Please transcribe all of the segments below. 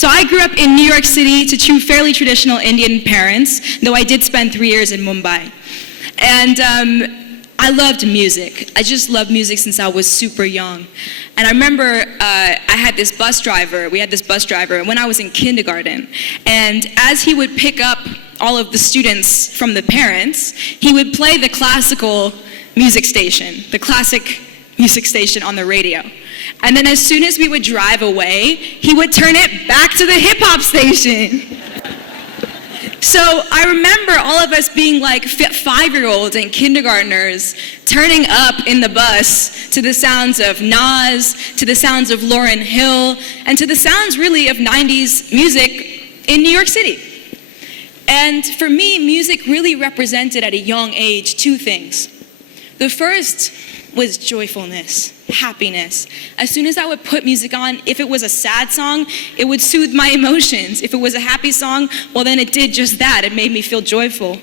So I grew up in New York City to two fairly traditional Indian parents, though I did spend 3 years in Mumbai. And I loved music. I just loved music since I was super young. And I remember we had this bus driver when I was in kindergarten. And as he would pick up all of the students from the parents, he would play the classic music station on the radio. And then as soon as we would drive away, he would turn it back to the hip-hop station. So I remember all of us being like 5-year-olds and kindergartners turning up in the bus to the sounds of Nas, to the sounds of Lauryn Hill, and to the sounds really of 90s music in New York City. And for me, music really represented at a young age two things. The first was joyfulness, happiness. As soon as I would put music on, if it was a sad song, it would soothe my emotions. If it was a happy song, well then it did just that. It made me feel joyful.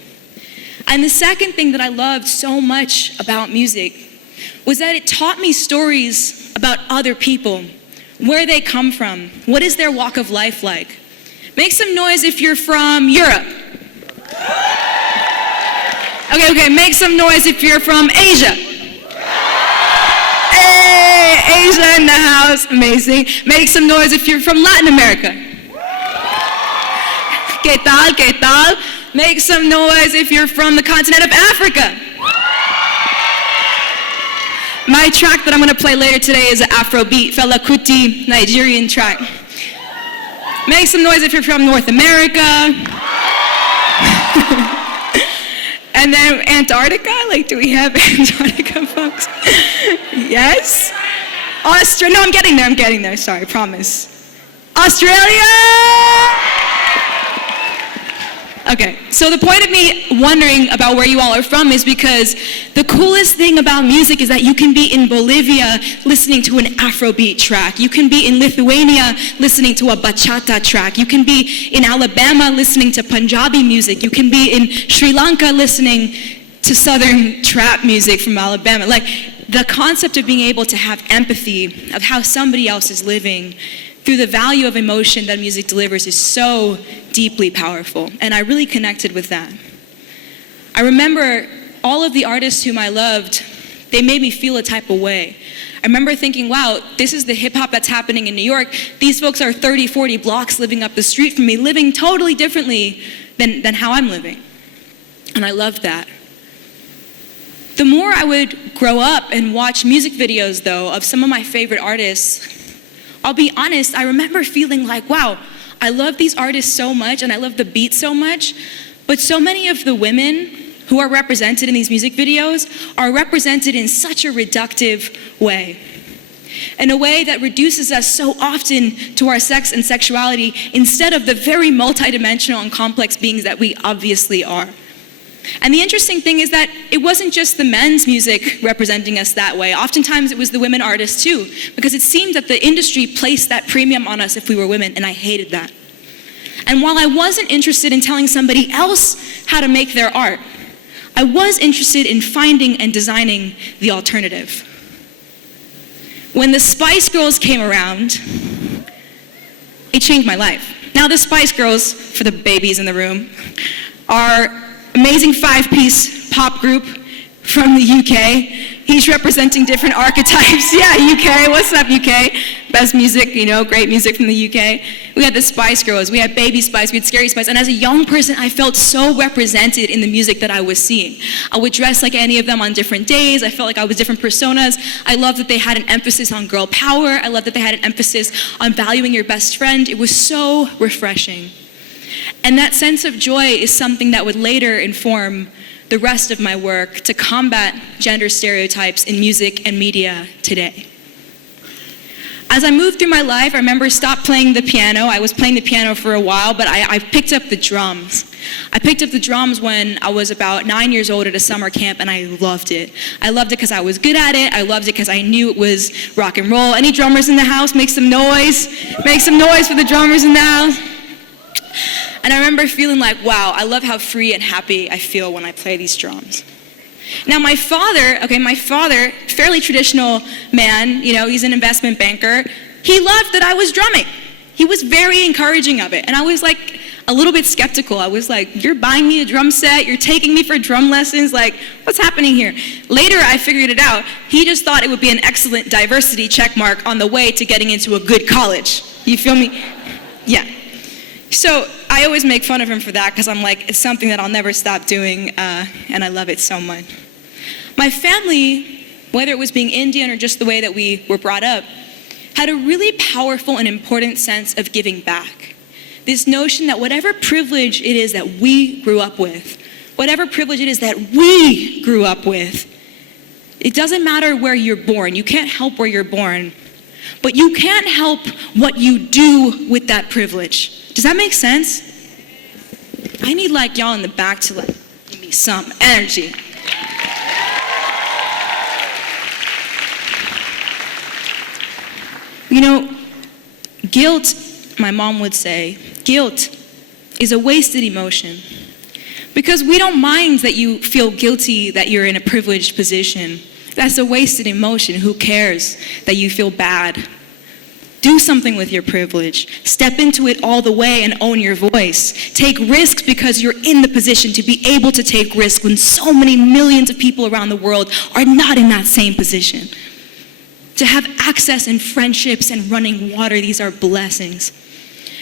And the second thing that I loved so much about music was that it taught me stories about other people, where they come from, what is their walk of life like. Make some noise if you're from Europe. Okay, make some noise if you're from Asia. Hey, Asia in the house, amazing. Make some noise if you're from Latin America. ¿Qué tal, qué tal? Make some noise if you're from the continent of Africa. My track that I'm gonna play later today is an Afrobeat, Fela Kuti, Nigerian track. Make some noise if you're from North America. And then Antarctica, do we have Antarctica folks? Yes? No, I'm getting there, sorry, promise. Australia! Okay, so the point of me wondering about where you all are from is because the coolest thing about music is that you can be in Bolivia listening to an Afrobeat track. You can be in Lithuania listening to a bachata track. You can be in Alabama listening to Punjabi music. You can be in Sri Lanka listening to southern trap music from Alabama. The concept of being able to have empathy of how somebody else is living through the value of emotion that music delivers is so deeply powerful, and I really connected with that. I remember all of the artists whom I loved, they made me feel a type of way. I remember thinking, wow, this is the hip hop that's happening in New York. These folks are 30, 40 blocks living up the street from me, living totally differently than how I'm living. And I loved that. The more I would grow up and watch music videos, though, of some of my favorite artists, I'll be honest, I remember feeling like, wow, I love these artists so much and I love the beat so much, but so many of the women who are represented in these music videos are represented in such a reductive way. In a way that reduces us so often to our sex and sexuality instead of the very multidimensional and complex beings that we obviously are. And the interesting thing is that it wasn't just the men's music representing us that way. Oftentimes it was the women artists too, because it seemed that the industry placed that premium on us if we were women, and I hated that. And while I wasn't interested in telling somebody else how to make their art, I was interested in finding and designing the alternative. When the Spice Girls came around, it changed my life. Now the Spice Girls, for the babies in the room, are amazing 5-piece pop group from the UK. Each representing different archetypes. Yeah, UK, what's up UK? Best music, great music from the UK. We had the Spice Girls, we had Baby Spice, we had Scary Spice, and as a young person, I felt so represented in the music that I was seeing. I would dress like any of them on different days. I felt like I was different personas. I loved that they had an emphasis on girl power. I loved that they had an emphasis on valuing your best friend. It was so refreshing. And that sense of joy is something that would later inform the rest of my work to combat gender stereotypes in music and media today. As I moved through my life, I remember stopped playing the piano. I was playing the piano for a while, but I picked up the drums. I picked up the drums when I was about 9 years old at a summer camp, and I loved it. I loved it because I was good at it. I loved it because I knew it was rock and roll. Any drummers in the house, make some noise. Make some noise for the drummers in the house. And I remember feeling like, wow, I love how free and happy I feel when I play these drums. Now my father, fairly traditional man, he's an investment banker. He loved that I was drumming. He was very encouraging of it. And I was like a little bit skeptical. I was like, you're buying me a drum set, you're taking me for drum lessons, like, what's happening here? Later, I figured it out. He just thought it would be an excellent diversity check mark on the way to getting into a good college. You feel me? Yeah. So I always make fun of him for that because I'm like, it's something that I'll never stop doing, and I love it so much. My family, whether it was being Indian or just the way that we were brought up, had a really powerful and important sense of giving back. This notion that whatever privilege it is that we grew up with, whatever privilege it is that we grew up with, it doesn't matter where you're born. You can't help where you're born, but you can help what you do with that privilege. Does that make sense? I need like y'all in the back to like give me some energy. You know, guilt, my mom would say, guilt is a wasted emotion. Because we don't mind that you feel guilty that you're in a privileged position. That's a wasted emotion. Who cares that you feel bad? Do something with your privilege. Step into it all the way and own your voice. Take risks because you're in the position to be able to take risks when so many millions of people around the world are not in that same position. To have access and friendships and running water, these are blessings.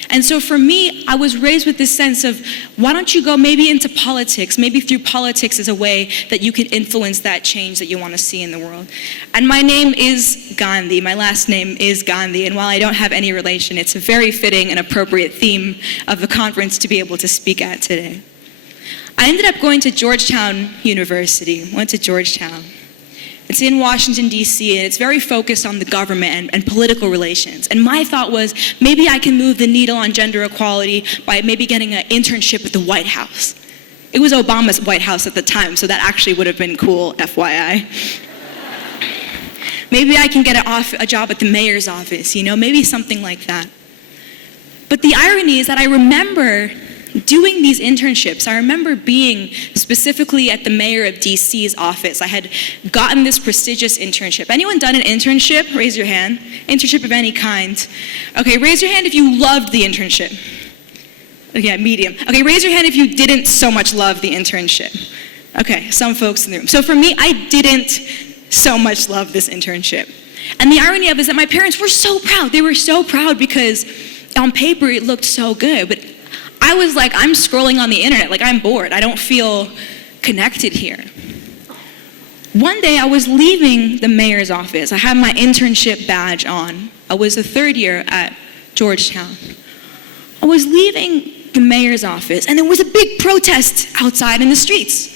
And so for me, I was raised with this sense of, why don't you go maybe into politics? Maybe through politics is a way that you can influence that change that you want to see in the world. And my name is Gandhi. My last name is Gandhi. And while I don't have any relation, it's a very fitting and appropriate theme of the conference to be able to speak at today. I ended up going to Georgetown University. Went to Georgetown. It's in Washington, D.C., and it's very focused on the government and political relations. And my thought was, maybe I can move the needle on gender equality by maybe getting an internship at the White House. It was Obama's White House at the time, so that actually would have been cool, FYI. Maybe I can get a job at the mayor's office, you know, maybe something like that. But the irony is that I remember doing these internships. I remember being specifically at the mayor of DC's office. I had gotten this prestigious internship. Anyone done an internship? Raise your hand. Internship of any kind. Okay, raise your hand if you loved the internship. Okay, medium. Okay, raise your hand if you didn't so much love the internship. Okay, some folks in the room. So for me, I didn't so much love this internship. And the irony of it is that my parents were so proud. They were so proud because on paper it looked so good, but I was like, I'm scrolling on the internet, like I'm bored. I don't feel connected here. One day I was leaving the mayor's office. I had my internship badge on. I was a third year at Georgetown. I was leaving the mayor's office and there was a big protest outside in the streets.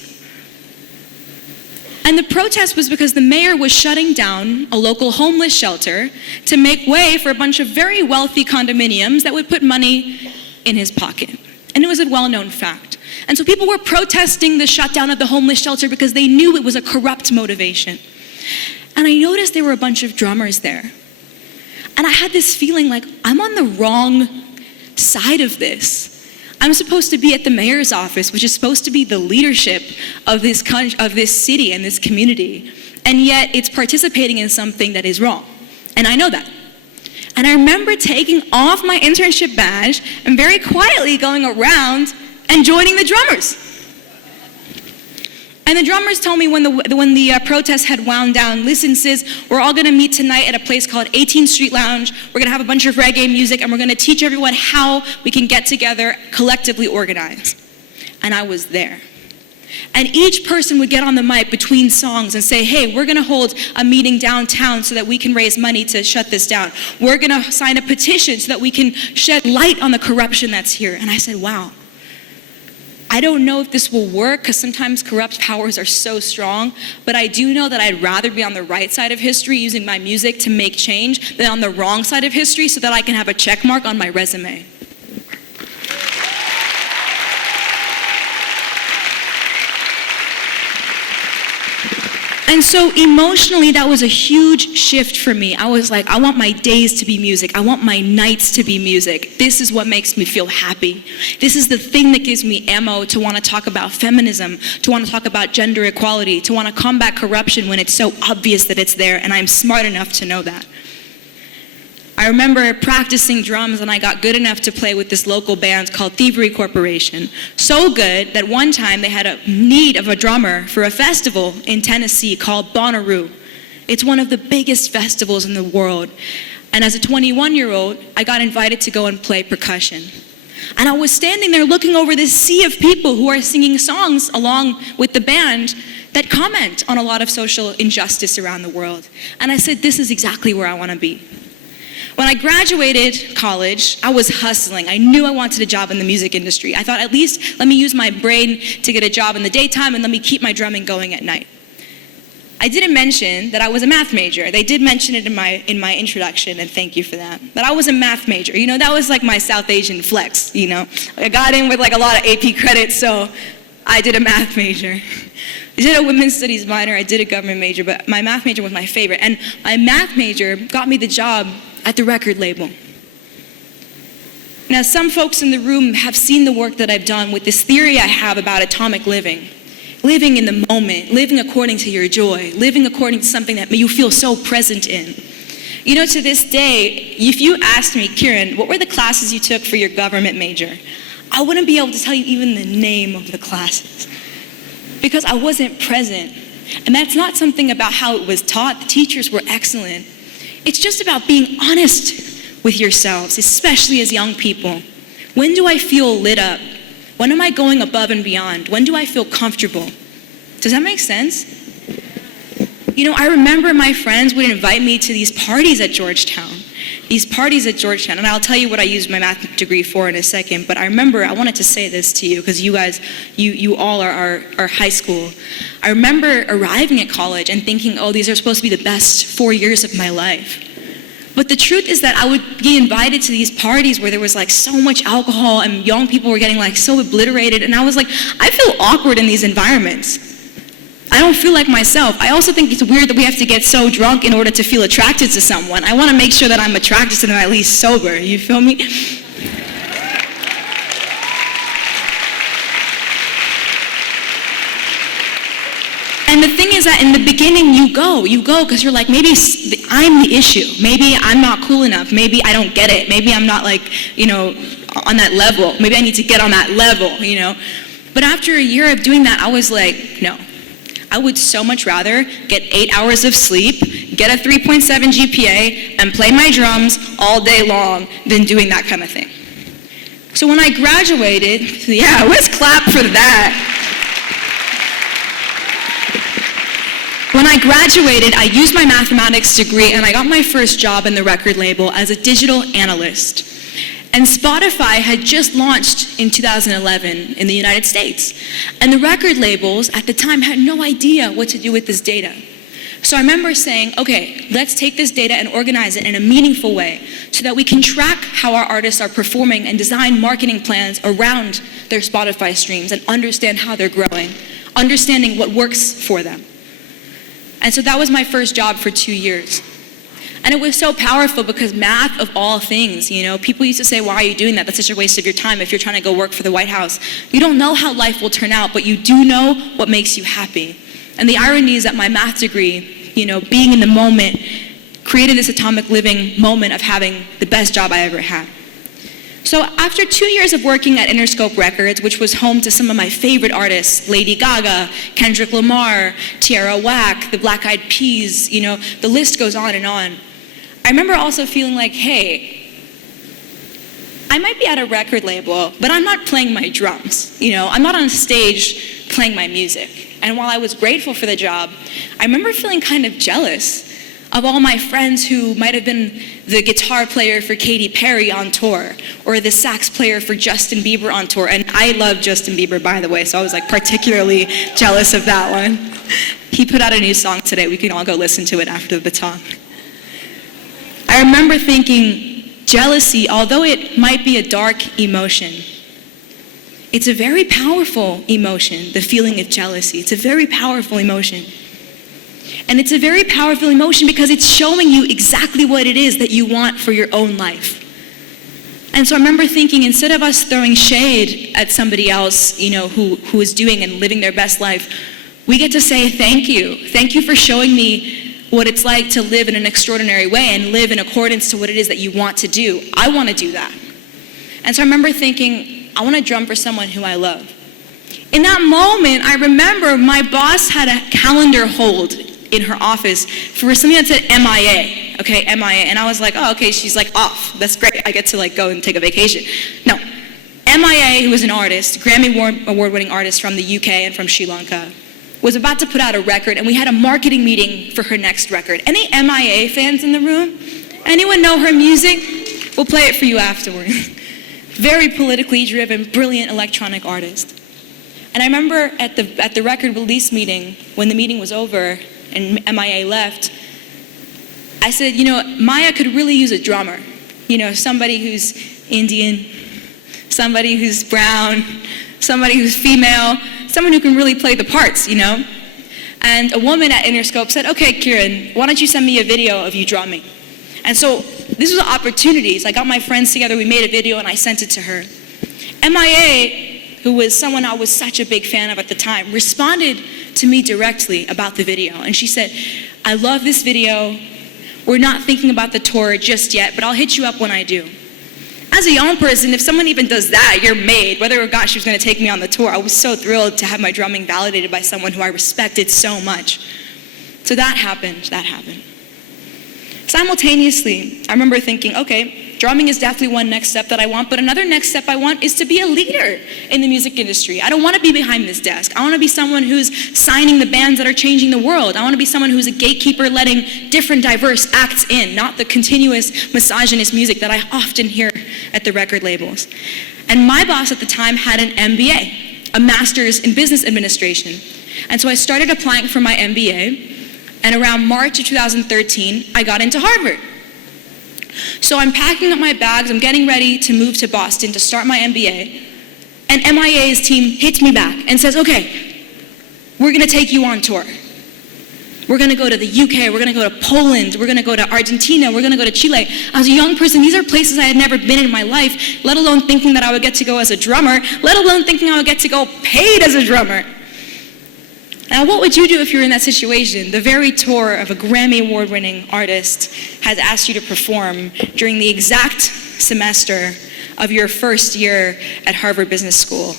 And the protest was because the mayor was shutting down a local homeless shelter to make way for a bunch of very wealthy condominiums that would put money in his pocket. And it was a well-known fact. And so people were protesting the shutdown of the homeless shelter because they knew it was a corrupt motivation. And I noticed there were a bunch of drummers there. And I had this feeling like, I'm on the wrong side of this. I'm supposed to be at the mayor's office, which is supposed to be the leadership of this city and this community. And yet it's participating in something that is wrong. And I know that. And I remember taking off my internship badge and very quietly going around and joining the drummers. And the drummers told me when the protest had wound down, listen sis, we're all gonna meet tonight at a place called 18th Street Lounge. We're gonna have a bunch of reggae music and we're gonna teach everyone how we can get together, collectively organize. And I was there. And each person would get on the mic between songs and say, hey, we're gonna hold a meeting downtown so that we can raise money to shut this down. We're gonna sign a petition so that we can shed light on the corruption that's here. And I said, wow, I don't know if this will work because sometimes corrupt powers are so strong, but I do know that I'd rather be on the right side of history using my music to make change than on the wrong side of history so that I can have a check mark on my resume. And so emotionally, that was a huge shift for me. I was like, I want my days to be music. I want my nights to be music. This is what makes me feel happy. This is the thing that gives me ammo to want to talk about feminism, to want to talk about gender equality, to want to combat corruption when it's so obvious that it's there, and I'm smart enough to know that. I remember practicing drums, and I got good enough to play with this local band called Thievery Corporation. So good that one time they had a need of a drummer for a festival in Tennessee called Bonnaroo. It's one of the biggest festivals in the world. And as a 21-year-old, I got invited to go and play percussion. And I was standing there looking over this sea of people who are singing songs along with the band that comment on a lot of social injustice around the world. And I said, this is exactly where I want to be. When I graduated college, I was hustling. I knew I wanted a job in the music industry. I thought, at least let me use my brain to get a job in the daytime and let me keep my drumming going at night. I didn't mention that I was a math major. They did mention it in my introduction, and thank you for that. But I was a math major. You know, that was like my South Asian flex, you know. I got in with like a lot of AP credits, so I did a math major. I did a women's studies minor, I did a government major, but my math major was my favorite. And my math major got me the job at the record label. Now, some folks in the room have seen the work that I've done with this theory I have about atomic living. Living in the moment, living according to your joy, living according to something that you feel so present in. You know, to this day, if you asked me, Kiran, what were the classes you took for your government major? I wouldn't be able to tell you even the name of the classes because I wasn't present. And that's not something about how it was taught. The teachers were excellent. It's just about being honest with yourselves, especially as young people. When do I feel lit up? When am I going above and beyond? When do I feel comfortable? Does that make sense? You know, I remember my friends would invite me to these parties at Georgetown. And I'll tell you what I used my math degree for in a second, but I remember, I wanted to say this to you, because you guys, you all are high school. I remember arriving at college and thinking, oh, these are supposed to be the best 4 years of my life. But the truth is that I would be invited to these parties where there was like so much alcohol and young people were getting like so obliterated, and I was like, I feel awkward in these environments. I don't feel like myself. I also think it's weird that we have to get so drunk in order to feel attracted to someone. I want to make sure that I'm attracted to them at least sober, you feel me? And the thing is that in the beginning you go because you're like, maybe I'm the issue. Maybe I'm not cool enough. Maybe I don't get it. Maybe I'm not like, you know, on that level. Maybe I need to get on that level, you know. But after a year of doing that, I was like, no. I would so much rather get 8 hours of sleep, get a 3.7 GPA, and play my drums all day long than doing that kind of thing. So when I graduated, yeah, let's clap for that. When I graduated, I used my mathematics degree and I got my first job in the record label as a digital analyst. And Spotify had just launched in 2011 in the United States. And the record labels at the time had no idea what to do with this data. So I remember saying, okay, let's take this data and organize it in a meaningful way so that we can track how our artists are performing and design marketing plans around their Spotify streams and understand how they're growing, understanding what works for them. And so that was my first job for 2 years. And it was so powerful because math of all things, you know, people used to say, why are you doing that? That's such a waste of your time if you're trying to go work for the White House. You don't know how life will turn out, but you do know what makes you happy. And the irony is that my math degree, you know, being in the moment, created this atomic living moment of having the best job I ever had. So after 2 years of working at Interscope Records, which was home to some of my favorite artists, Lady Gaga, Kendrick Lamar, Tierra Whack, the Black Eyed Peas, you know, the list goes on and on. I remember also feeling like, hey, I might be at a record label, but I'm not playing my drums, you know, I'm not on stage playing my music. And while I was grateful for the job, I remember feeling kind of jealous of all my friends who might have been the guitar player for Katy Perry on tour, or the sax player for Justin Bieber on tour. And I love Justin Bieber, by the way, so I was like particularly jealous of that one. He put out a new song today. We can all go listen to it after the talk. I remember thinking, jealousy, although it might be a dark emotion, it's a very powerful emotion, the feeling of jealousy. It's a very powerful emotion. And it's a very powerful emotion because it's showing you exactly what it is that you want for your own life. And so I remember thinking, instead of us throwing shade at somebody else, you know, who is doing and living their best life, we get to say thank you. Thank you for showing me what it's like to live in an extraordinary way and live in accordance to what it is that you want to do. I want to do that. And so I remember thinking, I want to drum for someone who I love. In that moment, I remember my boss had a calendar hold in her office for something that said M.I.A. Okay, M.I.A. And I was like, oh, okay, she's like off. That's great. I get to like go and take a vacation. No. M.I.A., who was an artist, Grammy award-winning artist from the UK and from Sri Lanka, was about to put out a record, and we had a marketing meeting for her next record. Any M.I.A. fans in the room? Anyone know her music? We'll play it for you afterwards. Very politically driven, brilliant electronic artist. And I remember at the record release meeting, when the meeting was over and M.I.A. left, I said, you know, M.I.A. could really use a drummer. You know, somebody who's Indian, somebody who's brown, somebody who's female, someone who can really play the parts, you know? And a woman at Interscope said, okay, Kiran, why don't you send me a video of you drumming? And so this was opportunities. I got my friends together, we made a video, and I sent it to her. M.I.A., who was someone I was such a big fan of at the time, responded to me directly about the video. And she said, I love this video. We're not thinking about the tour just yet, but I'll hit you up when I do. As a young person, if someone even does that, you're made. Whether or not she was going to take me on the tour, I was so thrilled to have my drumming validated by someone who I respected so much. So that happened. Simultaneously, I remember thinking, okay, drumming is definitely one next step that I want, but another next step I want is to be a leader in the music industry. I don't want to be behind this desk. I want to be someone who's signing the bands that are changing the world. I want to be someone who's a gatekeeper letting different diverse acts in, not the continuous misogynist music that I often hear at the record labels. And my boss at the time had an MBA, a master's in business administration. And so I started applying for my MBA, and around March of 2013, I got into Harvard. So I'm packing up my bags, I'm getting ready to move to Boston to start my MBA, and M.I.A.'s team hits me back and says, okay, we're gonna take you on tour. We're gonna go to the UK, we're gonna go to Poland, we're gonna go to Argentina, we're gonna go to Chile. I was a young person, these are places I had never been in my life, let alone thinking that I would get to go as a drummer, let alone thinking I would get to go paid as a drummer. Now, what would you do if you were in that situation? The very tour of a Grammy award-winning artist has asked you to perform during the exact semester of your first year at Harvard Business School,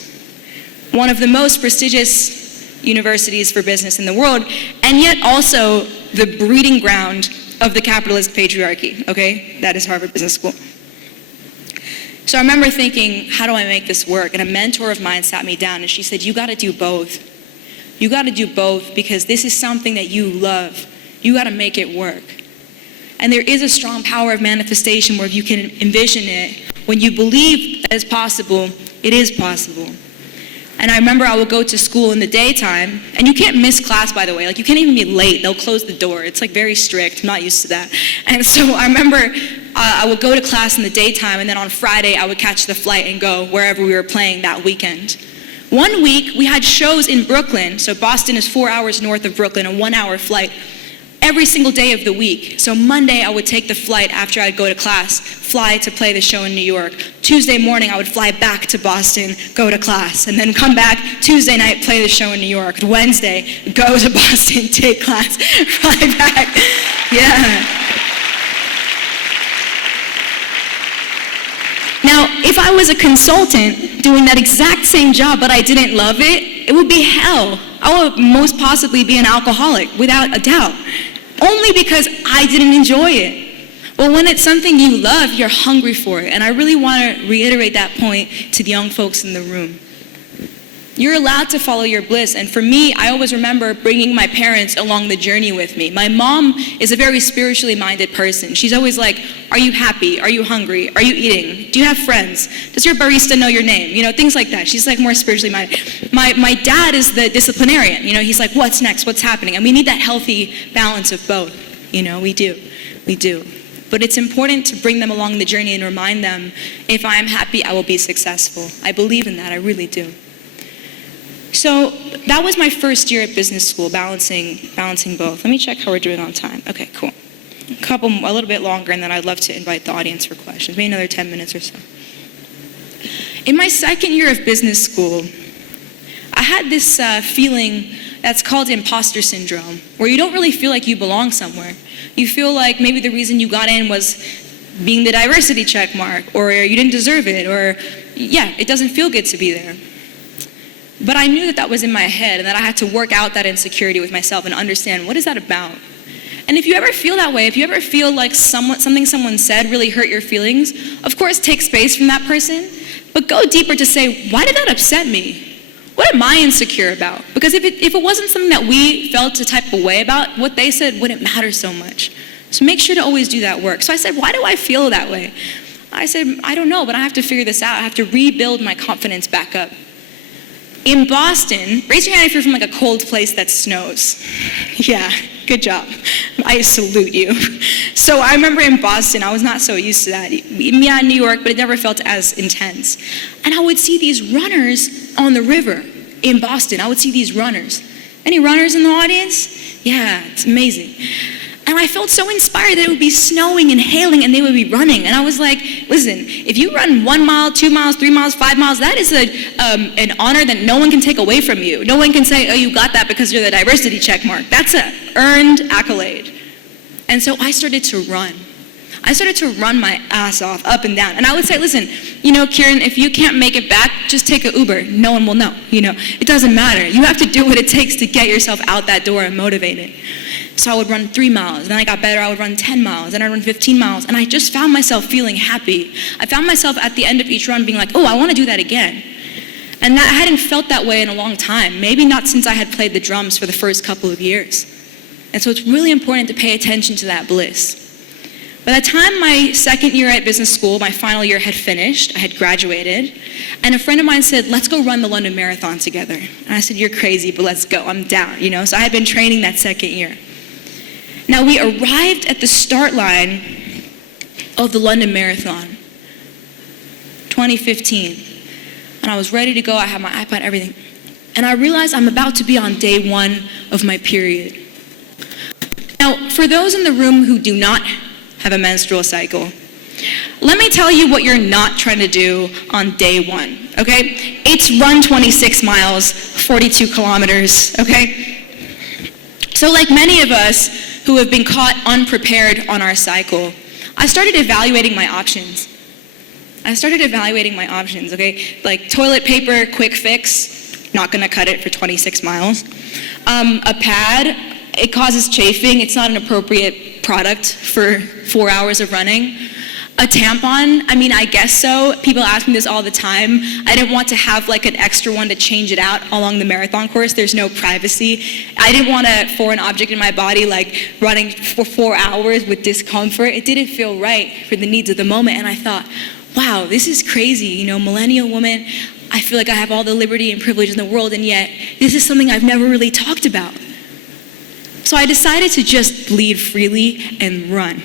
one of the most prestigious universities for business in the world, and yet also the breeding ground of the capitalist patriarchy, okay? That is Harvard Business School. So I remember thinking, how do I make this work? And a mentor of mine sat me down and she said, you gotta do both. You gotta do both because this is something that you love. You gotta make it work. And there is a strong power of manifestation where if you can envision it, when you believe that it's possible, it is possible. And I remember I would go to school in the daytime, and you can't miss class, by the way. Like, you can't even be late. They'll close the door. It's like very strict. I'm not used to that. And so I remember I would go to class in the daytime, and then on Friday I would catch the flight and go wherever we were playing that weekend. One week, we had shows in Brooklyn, so Boston is 4 hours north of Brooklyn, a 1 hour flight, every single day of the week. So Monday, I would take the flight after I'd go to class, fly to play the show in New York. Tuesday morning, I would fly back to Boston, go to class, and then come back Tuesday night, play the show in New York. Wednesday, go to Boston, take class, fly back. Yeah. Now, if I was a consultant doing that exact same job, but I didn't love it, it would be hell. I would most possibly be an alcoholic, without a doubt. Only because I didn't enjoy it. Well, when it's something you love, you're hungry for it. And I really want to reiterate that point to the young folks in the room. You're allowed to follow your bliss. And for me, I always remember bringing my parents along the journey with me. My mom is a very spiritually minded person. She's always like, are you happy? Are you hungry? Are you eating? Do you have friends? Does your barista know your name? You know, things like that. She's like more spiritually minded. My dad is the disciplinarian. You know, he's like, what's next? What's happening? And we need that healthy balance of both. You know, we do. But it's important to bring them along the journey and remind them, if I am happy, I will be successful. I believe in that, I really do. So that was my first year at business school, balancing both. Let me check how we're doing on time. Okay, cool. A little bit longer, and then I'd love to invite the audience for questions, maybe another 10 minutes or so. In my second year of business school, I had this feeling that's called imposter syndrome, where you don't really feel like you belong somewhere. You feel like maybe the reason you got in was being the diversity check mark, or you didn't deserve it, or it doesn't feel good to be there. But I knew that that was in my head and that I had to work out that insecurity with myself and understand, what is that about? And if you ever feel that way, if you ever feel like something someone said really hurt your feelings, of course take space from that person, but go deeper to say, why did that upset me? What am I insecure about? Because if it wasn't something that we felt a type of way about, what they said wouldn't matter so much. So make sure to always do that work. So I said, why do I feel that way? I said, I don't know, but I have to figure this out. I have to rebuild my confidence back up. In Boston, raise your hand if you're from like a cold place that snows. Yeah, good job. I salute you. So I remember in Boston, I was not so used to that. Yeah, in New York, but it never felt as intense. And I would see these runners on the river in Boston. I would see these runners. Any runners in the audience? Yeah, it's amazing. And I felt so inspired that it would be snowing and hailing and they would be running. And I was like, listen, if you run 1 mile, 2 miles, 3 miles, 5 miles, that is an honor that no one can take away from you. No one can say, oh, you got that because you're the diversity check mark. That's an earned accolade. And so I started to run. I started to run my ass off, up and down. And I would say, listen, Kiran, if you can't make it back, just take an Uber. No one will know, It doesn't matter. You have to do what it takes to get yourself out that door and motivated. So I would run 3 miles, then I got better, I would run 10 miles, then I'd run 15 miles, and I just found myself feeling happy. I found myself at the end of each run being like, oh, I want to do that again. And I hadn't felt that way in a long time, maybe not since I had played the drums for the first couple of years. And so it's really important to pay attention to that bliss. By the time my second year at business school, my final year had finished, I had graduated, and a friend of mine said, let's go run the London Marathon together. And I said, you're crazy, but let's go, I'm down, So I had been training that second year. Now we arrived at the start line of the London Marathon, 2015. And I was ready to go, I had my iPad, everything. And I realized I'm about to be on day 1 of my period. Now, for those in the room who do not have a menstrual cycle, let me tell you what you're not trying to do on day 1, okay? It's run 26 miles, 42 kilometers, okay? So like many of us who have been caught unprepared on our cycle, I started evaluating my options. Okay? Like toilet paper, quick fix, not gonna cut it for 26 miles. A pad, it causes chafing, it's not an appropriate product for 4 hours of running. A tampon, I guess so. People ask me this all the time. I didn't want to have like an extra one to change it out along the marathon course. There's no privacy. I didn't want a foreign object in my body like running for 4 hours with discomfort. It didn't feel right for the needs of the moment. And I thought, wow, this is crazy. Millennial woman, I feel like I have all the liberty and privilege in the world, and yet this is something I've never really talked about. So I decided to just bleed freely and run.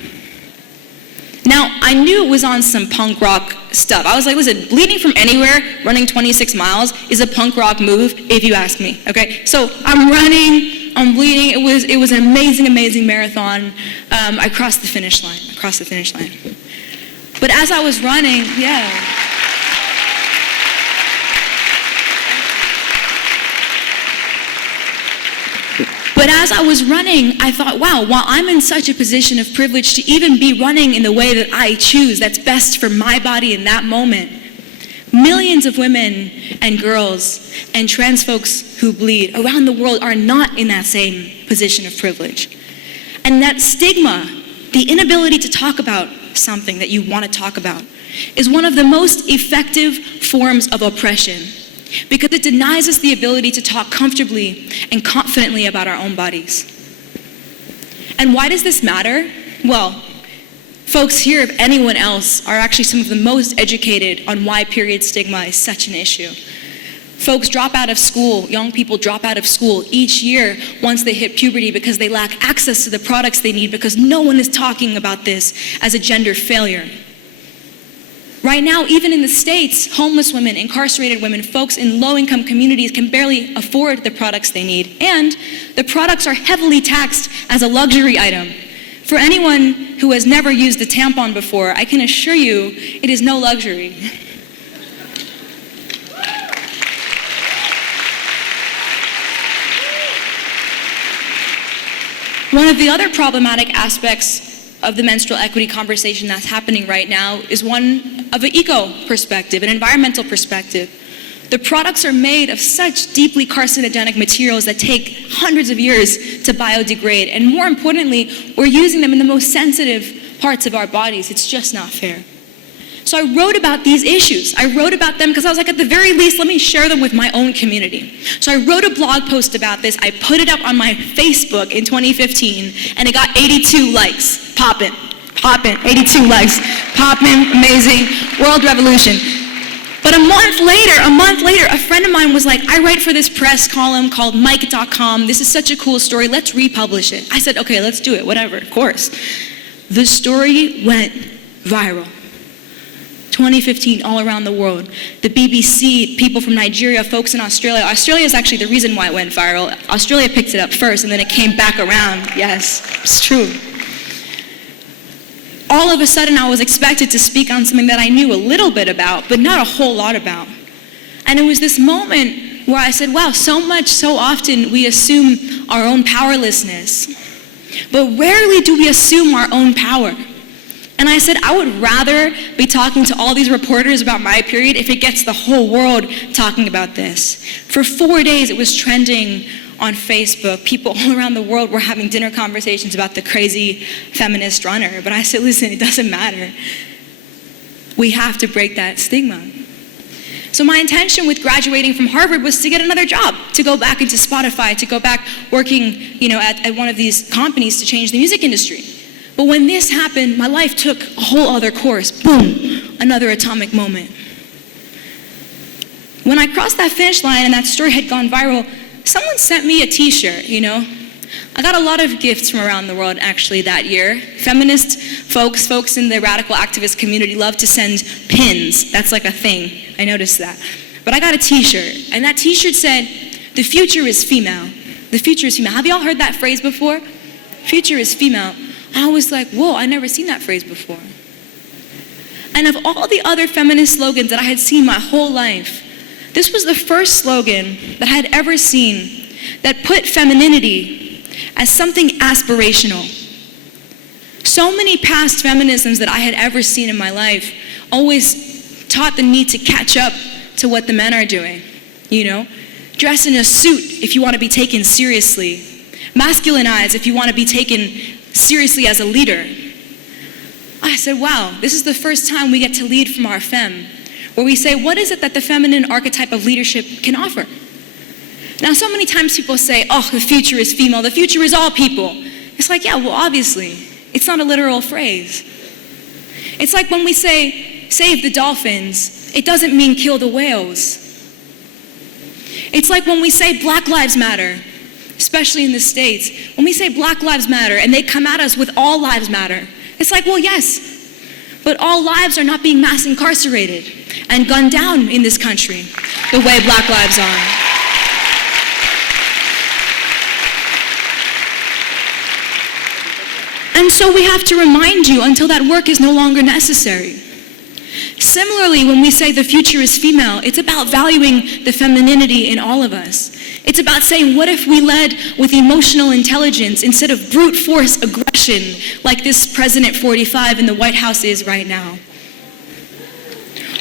Now, I knew it was on some punk rock stuff. I was like, listen, bleeding from anywhere, running 26 miles is a punk rock move, if you ask me, okay? So I'm running, I'm bleeding. It was an amazing, amazing marathon. I crossed the finish line. But as I was running, But as I was running, I thought, wow, while I'm in such a position of privilege to even be running in the way that I choose, that's best for my body in that moment, millions of women and girls and trans folks who bleed around the world are not in that same position of privilege. And that stigma, the inability to talk about something that you want to talk about, is one of the most effective forms of oppression, because it denies us the ability to talk comfortably and confidently about our own bodies. And why does this matter? Well, folks here, if anyone else, are actually some of the most educated on why period stigma is such an issue. Folks drop out of school, young people drop out of school each year once they hit puberty because they lack access to the products they need, because no one is talking about this as a gender failure. Right now, even in the States, homeless women, incarcerated women, folks in low-income communities can barely afford the products they need. And the products are heavily taxed as a luxury item. For anyone who has never used a tampon before, I can assure you it is no luxury. One of the other problematic aspects of the menstrual equity conversation that's happening right now is one of an eco perspective, an environmental perspective. The products are made of such deeply carcinogenic materials that take hundreds of years to biodegrade. And more importantly, we're using them in the most sensitive parts of our bodies. It's just not fair. So I wrote about these issues. I wrote about them because I was like, at the very least, let me share them with my own community. So I wrote a blog post about this. I put it up on my Facebook in 2015, and it got 82 likes. Poppin', 82 likes. Poppin', amazing, world revolution. But a month later, a friend of mine was like, I write for this press column called Mic.com. This is such a cool story. Let's republish it. I said, okay, let's do it, whatever, of course. The story went viral. 2015, all around the world. The BBC, people from Nigeria, folks in Australia. Australia is actually the reason why it went viral. Australia picked it up first, and then it came back around. Yes, it's true. All of a sudden, I was expected to speak on something that I knew a little bit about, but not a whole lot about. And it was this moment where I said, wow, so often we assume our own powerlessness, but rarely do we assume our own power. And I said, I would rather be talking to all these reporters about my period if it gets the whole world talking about this. For 4 days, it was trending on Facebook. People all around the world were having dinner conversations about the crazy feminist runner. But I said, listen, it doesn't matter. We have to break that stigma. So my intention with graduating from Harvard was to get another job, to go back into Spotify, to go back working, at one of these companies to change the music industry. But when this happened, my life took a whole other course. Boom, another atomic moment. When I crossed that finish line and that story had gone viral, someone sent me a t-shirt, I got a lot of gifts from around the world actually that year. Feminist folks in the radical activist community love to send pins. That's like a thing, I noticed that. But I got a t-shirt, and that t-shirt said, the future is female. The future is female. Have y'all heard that phrase before? Future is female. I was like, whoa, I never seen that phrase before. And of all the other feminist slogans that I had seen my whole life, this was the first slogan that I had ever seen that put femininity as something aspirational. So many past feminisms that I had ever seen in my life always taught the need to catch up to what the men are doing, Dress in a suit if you want to be taken seriously. Masculinize if you want to be taken seriously as a leader. I said, wow, this is the first time we get to lead from our femme, where we say, what is it that the feminine archetype of leadership can offer? Now, so many times people say, oh, the future is female, the future is all people. It's like, yeah, well, obviously, it's not a literal phrase. It's like when we say, save the dolphins, it doesn't mean kill the whales. It's like when we say Black Lives Matter, especially in the States, when we say Black Lives Matter and they come at us with all lives matter, it's like, well, yes, but all lives are not being mass incarcerated and gunned down in this country the way Black lives are. And so we have to remind you until that work is no longer necessary. Similarly, when we say the future is female, it's about valuing the femininity in all of us. It's about saying, what if we led with emotional intelligence instead of brute force aggression like this President 45 in the White House is right now?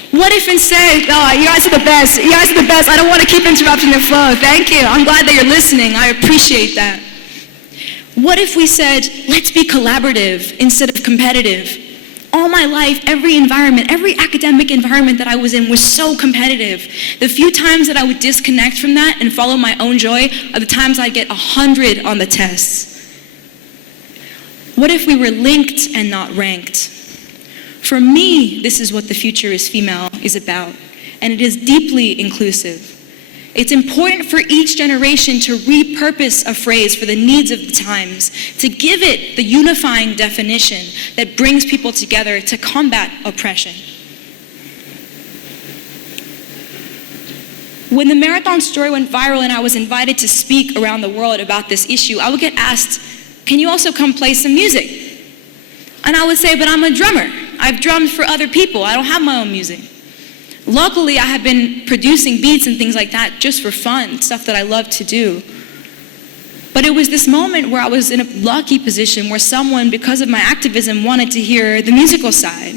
What if instead, oh, you guys are the best. You guys are the best. I don't want to keep interrupting the flow. Thank you. I'm glad that you're listening. I appreciate that. What if we said, let's be collaborative instead of competitive? All my life, every environment, every academic environment that I was in was so competitive. The few times that I would disconnect from that and follow my own joy are the times I'd get 100 on the tests. What if we were linked and not ranked? For me, this is what the future is female is about, and it is deeply inclusive. It's important for each generation to repurpose a phrase for the needs of the times, to give it the unifying definition that brings people together to combat oppression. When the marathon story went viral and I was invited to speak around the world about this issue, I would get asked, can you also come play some music? And I would say, but I'm a drummer. I've drummed for other people. I don't have my own music. Luckily, I have been producing beats and things like that just for fun, stuff that I love to do. But it was this moment where I was in a lucky position where someone, because of my activism, wanted to hear the musical side.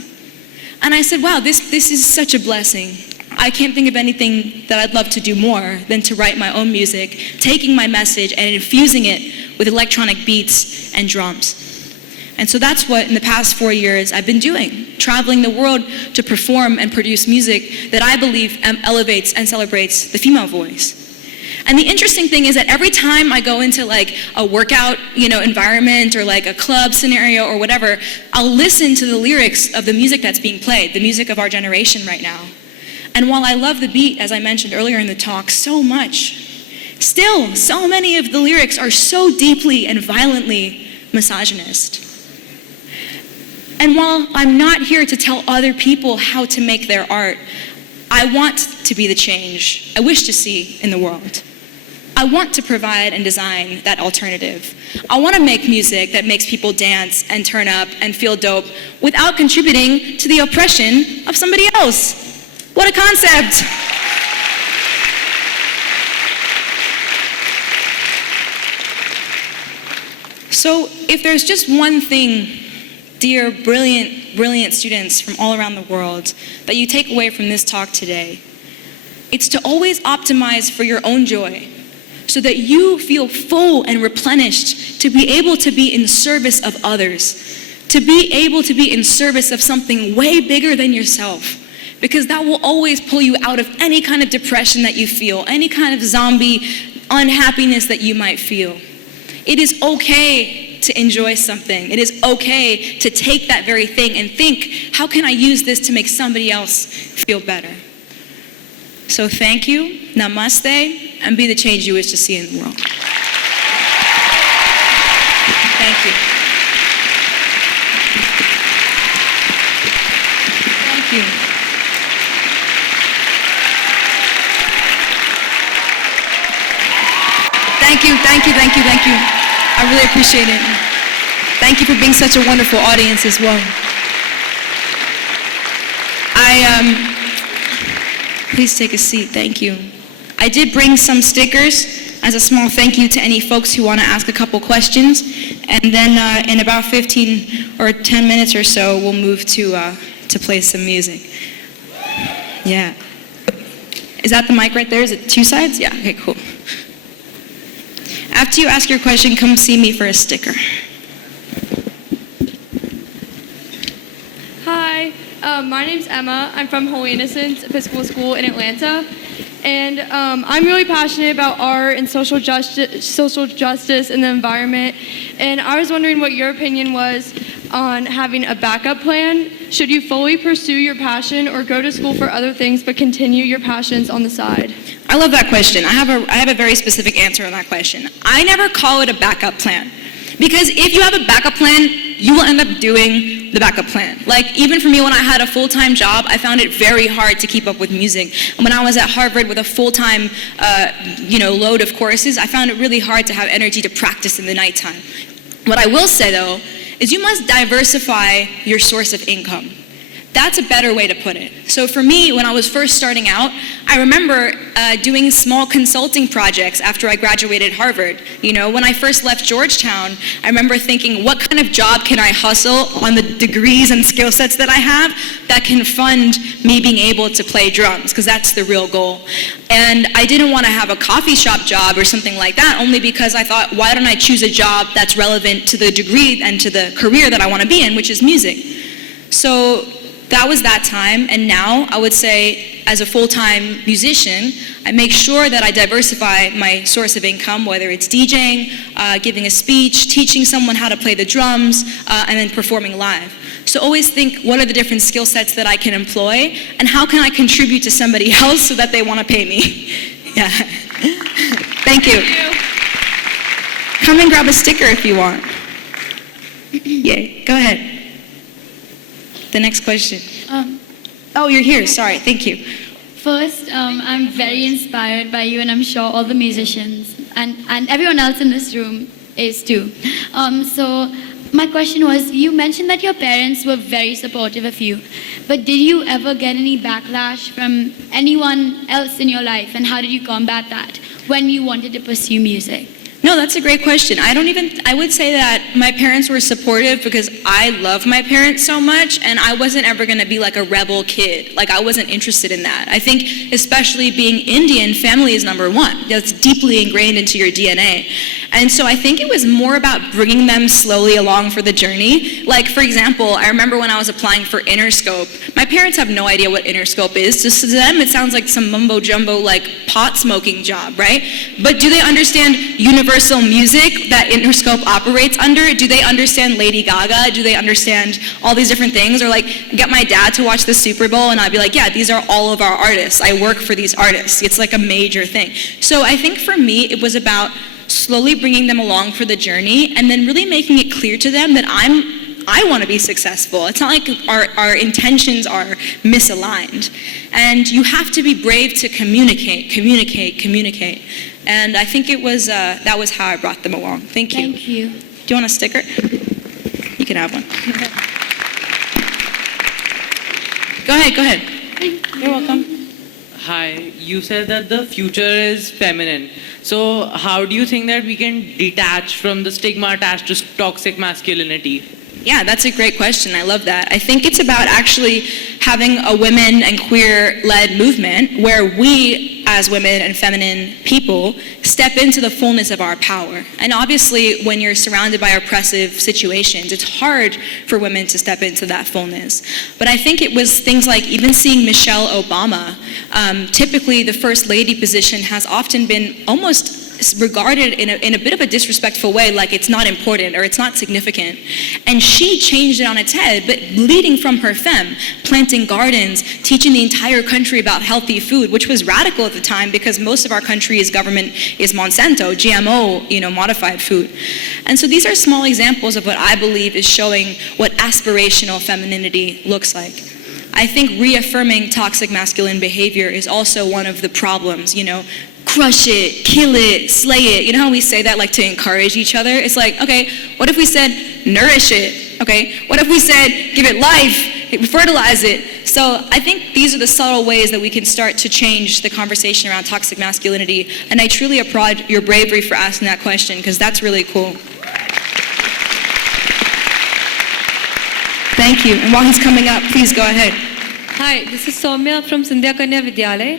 And I said, wow, this is such a blessing. I can't think of anything that I'd love to do more than to write my own music, taking my message and infusing it with electronic beats and drums. And so that's what, in the past 4 years, I've been doing, traveling the world to perform and produce music that I believe elevates and celebrates the female voice. And the interesting thing is that every time I go into like a workout, environment or like a club scenario or whatever, I'll listen to the lyrics of the music that's being played, the music of our generation right now. And while I love the beat, as I mentioned earlier in the talk, so much, still, so many of the lyrics are so deeply and violently misogynist. And while I'm not here to tell other people how to make their art, I want to be the change I wish to see in the world. I want to provide and design that alternative. I want to make music that makes people dance and turn up and feel dope without contributing to the oppression of somebody else. What a concept! So if there's just one thing, dear, brilliant students from all around the world, that you take away from this talk today, it's to always optimize for your own joy, so that you feel full and replenished to be able to be in service of others, to be able to be in service of something way bigger than yourself, because that will always pull you out of any kind of depression that you feel, any kind of zombie unhappiness that you might feel. It is okay to enjoy something. It is okay to take that very thing and think, how can I use this to make somebody else feel better? So thank you, namaste, and be the change you wish to see in the world. Thank you. Thank you. Thank you. I really appreciate it. Thank you for being such a wonderful audience as well. Please take a seat, thank you. I did bring some stickers as a small thank you to any folks who want to ask a couple questions. And then in about 15 or 10 minutes or so, we'll move to play some music. Yeah. Is that the mic right there? Is it two sides? Yeah, okay, cool. After you ask your question, come see me for a sticker. Hi, my name's Emma. I'm from Holy Innocents Episcopal School in Atlanta. And I'm really passionate about art and social justice and the environment. And I was wondering what your opinion was on having a backup plan. Should you fully pursue your passion or go to school for other things but continue your passions on the side? I love that question. I have a very specific answer on that question. I never call it a backup plan. Because if you have a backup plan, you will end up doing the backup plan. Like, even for me, when I had a full-time job, I found it very hard to keep up with music. And when I was at Harvard with a full-time, load of courses, I found it really hard to have energy to practice in the nighttime. What I will say, though, is you must diversify your source of income. That's a better way to put it. So for me, when I was first starting out, I remember doing small consulting projects after I graduated Harvard. You know, when I first left Georgetown, I remember thinking, what kind of job can I hustle on the degrees and skill sets that I have that can fund me being able to play drums, because that's the real goal. And I didn't want to have a coffee shop job or something like that, only because I thought, why don't I choose a job that's relevant to the degree and to the career that I want to be in, which is music. So that was that time, and now I would say, as a full-time musician, I make sure that I diversify my source of income, whether it's DJing, giving a speech, teaching someone how to play the drums, and then performing live. So always think, what are the different skill sets that I can employ, and how can I contribute to somebody else so that they want to pay me? Yeah. Thank you. Come and grab a sticker if you want. Yeah, go ahead. The next question. Oh, you're here. Sorry. Thank you. First, I'm very inspired by you, and I'm sure all the musicians and everyone else in this room is too. So my question was, you mentioned that your parents were very supportive of you, but did you ever get any backlash from anyone else in your life, and how did you combat that when you wanted to pursue music? No, that's a great question. I would say that my parents were supportive because I love my parents so much, and I wasn't ever going to be like a rebel kid. Like, I wasn't interested in that. I think, especially being Indian, family is number one. That's deeply ingrained into your DNA. And so I think it was more about bringing them slowly along for the journey. Like, for example, I remember when I was applying for Interscope, my parents have no idea what Interscope is. Just to them, it sounds like some mumbo-jumbo, like, pot-smoking job, right? But do they understand universal music that Interscope operates under? Do they understand Lady Gaga? Do they understand all these different things? Or like, get my dad to watch the Super Bowl and I'd be like, yeah, these are all of our artists. I work for these artists. It's like a major thing. So I think for me, it was about slowly bringing them along for the journey and then really making it clear to them that I want to be successful. It's not like our intentions are misaligned. And you have to be brave to communicate. And I think it was that was how I brought them along. Thank you. Thank you. Do you want a sticker? You can have one. Go ahead. You're welcome. Hi, you said that the future is feminine. So how do you think that we can detach from the stigma attached to toxic masculinity? Yeah, that's a great question. I love that. I think it's about actually having a women and queer-led movement where we, as women and feminine people, step into the fullness of our power. And obviously, when you're surrounded by oppressive situations, it's hard for women to step into that fullness. But I think it was things like even seeing Michelle Obama. Typically, the first lady position has often been almost regarded in a bit of a disrespectful way, like it's not important or it's not significant. And she changed it on its head, but leading from her femme, planting gardens, teaching the entire country about healthy food, which was radical at the time because most of our country's government is Monsanto, GMO, modified food. And so these are small examples of what I believe is showing what aspirational femininity looks like. I think reaffirming toxic masculine behavior is also one of the problems, crush it, kill it, slay it. You know how we say that like to encourage each other? It's like, okay, what if we said nourish it? Okay, what if we said give it life, fertilize it? So I think these are the subtle ways that we can start to change the conversation around toxic masculinity. And I truly applaud your bravery for asking that question because that's really cool. Thank you. And while he's coming up, please go ahead. Hi, this is Soumya from Sandhya Kanya Vidyalaya.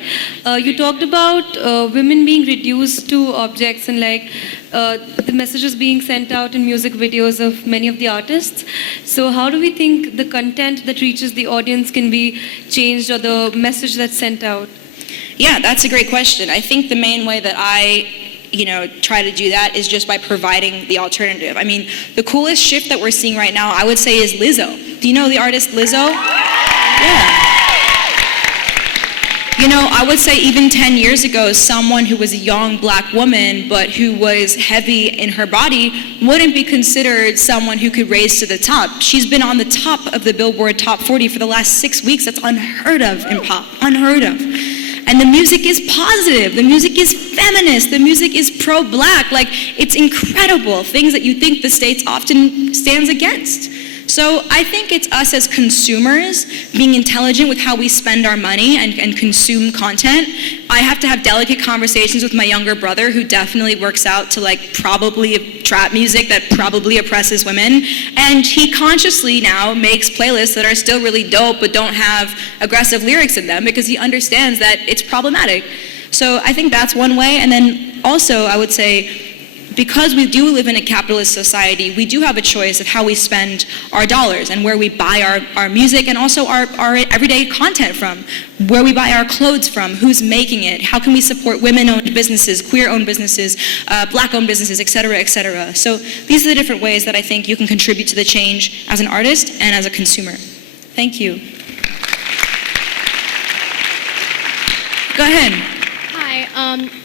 You talked about women being reduced to objects and the messages being sent out in music videos of many of the artists. So how do we think the content that reaches the audience can be changed or the message that's sent out? Yeah, that's a great question. I think the main way that I try to do that is just by providing the alternative. I mean, the coolest shift that we're seeing right now, I would say, is Lizzo. Do you know the artist Lizzo? Yeah. I would say even 10 years ago, someone who was a young black woman, but who was heavy in her body, wouldn't be considered someone who could raise to the top. She's been on the top of the Billboard Top 40 for the last 6 weeks. That's unheard of in pop, unheard of. And the music is positive, the music is feminist, the music is pro-black. It's incredible, things that you think the state often stands against. So I think it's us as consumers being intelligent with how we spend our money and consume content. I have to have delicate conversations with my younger brother who definitely works out to probably trap music that probably oppresses women. And he consciously now makes playlists that are still really dope but don't have aggressive lyrics in them because he understands that it's problematic. So I think that's one way. And then also I would say, because we do live in a capitalist society, we do have a choice of how we spend our dollars and where we buy our music and also our everyday content from, where we buy our clothes from, who's making it, how can we support women-owned businesses, queer-owned businesses, black-owned businesses, et cetera, et cetera. So these are the different ways that I think you can contribute to the change as an artist and as a consumer. Thank you. Go ahead.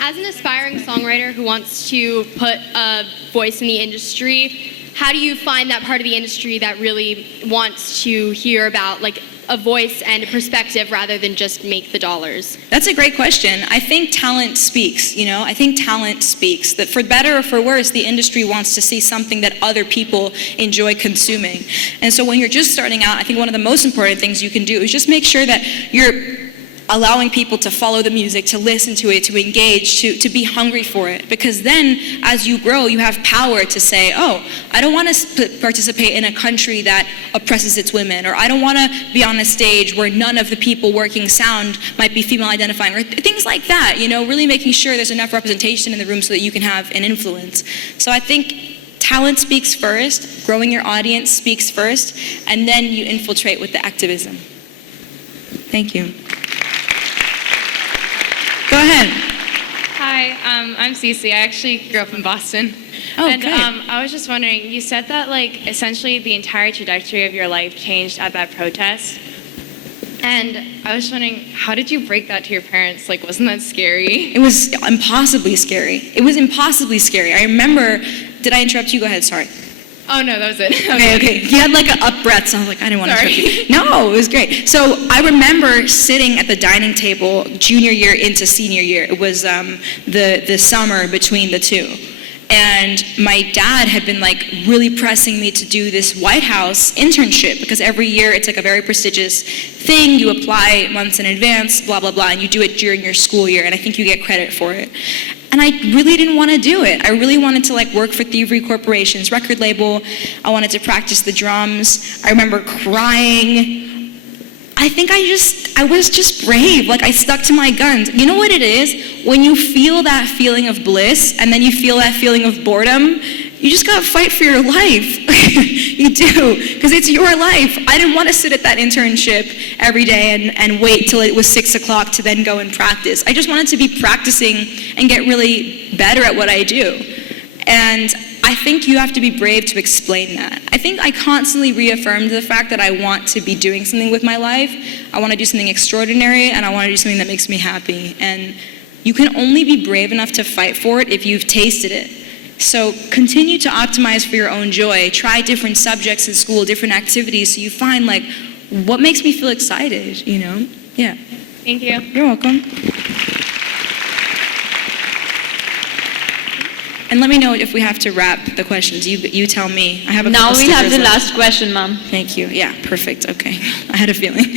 As an aspiring songwriter who wants to put a voice in the industry, how do you find that part of the industry that really wants to hear about a voice and a perspective rather than just make the dollars? That's a great question. I think talent speaks, I think talent speaks. That for better or for worse, the industry wants to see something that other people enjoy consuming. And so when you're just starting out, I think one of the most important things you can do is just make sure that you're allowing people to follow the music, to listen to it, to engage, to be hungry for it. Because then, as you grow, you have power to say, oh, I don't want to participate in a country that oppresses its women, or I don't want to be on a stage where none of the people working sound might be female identifying, or things like that, really making sure there's enough representation in the room so that you can have an influence. So I think talent speaks first, growing your audience speaks first, and then you infiltrate with the activism. Thank you. Go ahead. Hi, I'm Cece. I actually grew up in Boston. Oh, and great. I was just wondering, you said that essentially the entire trajectory of your life changed at that protest. And I was just wondering, how did you break that to your parents? Wasn't that scary? It was impossibly scary. I remember, did I interrupt you? Go ahead, sorry. Oh no, that was it. Okay. You had an up breath, so I was like, I didn't want to Sorry. interrupt you. No, it was great. So I remember sitting at the dining table junior year into senior year. It was the summer between the two. And my dad had been really pressing me to do this White House internship, because every year it's a very prestigious thing. You apply months in advance, blah, blah, blah, and you do it during your school year, and I think you get credit for it. And I really didn't want to do it. I really wanted to work for Thievery Corporation's record label. I wanted to practice the drums. I remember crying. I think I was just brave. I stuck to my guns. You know what it is? When you feel that feeling of bliss and then you feel that feeling of boredom, you just gotta fight for your life. You do, because it's your life. I didn't want to sit at that internship every day and wait till it was 6 o'clock to then go and practice. I just wanted to be practicing and get really better at what I do. And I think you have to be brave to explain that. I think I constantly reaffirmed the fact that I want to be doing something with my life. I want to do something extraordinary, and I want to do something that makes me happy. And you can only be brave enough to fight for it if you've tasted it. So continue to optimize for your own joy. Try different subjects in school, different activities, so you find what makes me feel excited, Yeah. Thank you. You're welcome. And let me know if we have to wrap the questions. You tell me. I have a Now couple we'll have stickers the left. last question, ma'am. Thank you. Yeah, perfect. Okay. I had a feeling.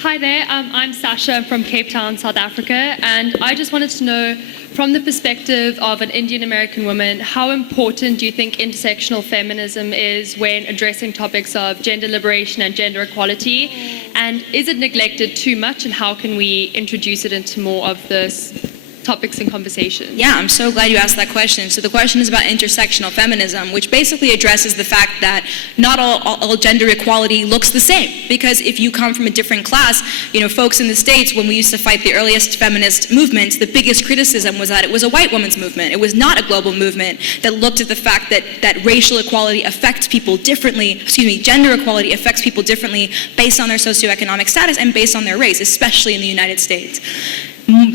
Hi there, I'm Sasha. I'm from Cape Town, South Africa, and I just wanted to know, from the perspective of an Indian American woman, how important do you think intersectional feminism is when addressing topics of gender liberation and gender equality? And is it neglected too much, and how can we introduce it into more of this topics and conversations? Yeah, I'm so glad you asked that question. So the question is about intersectional feminism, which basically addresses the fact that not all gender equality looks the same. Because if you come from a different class, folks in the States, when we used to fight the earliest feminist movements, the biggest criticism was that it was a white woman's movement. It was not a global movement that looked at the fact that racial equality affects people differently, gender equality affects people differently based on their socioeconomic status and based on their race, especially in the United States.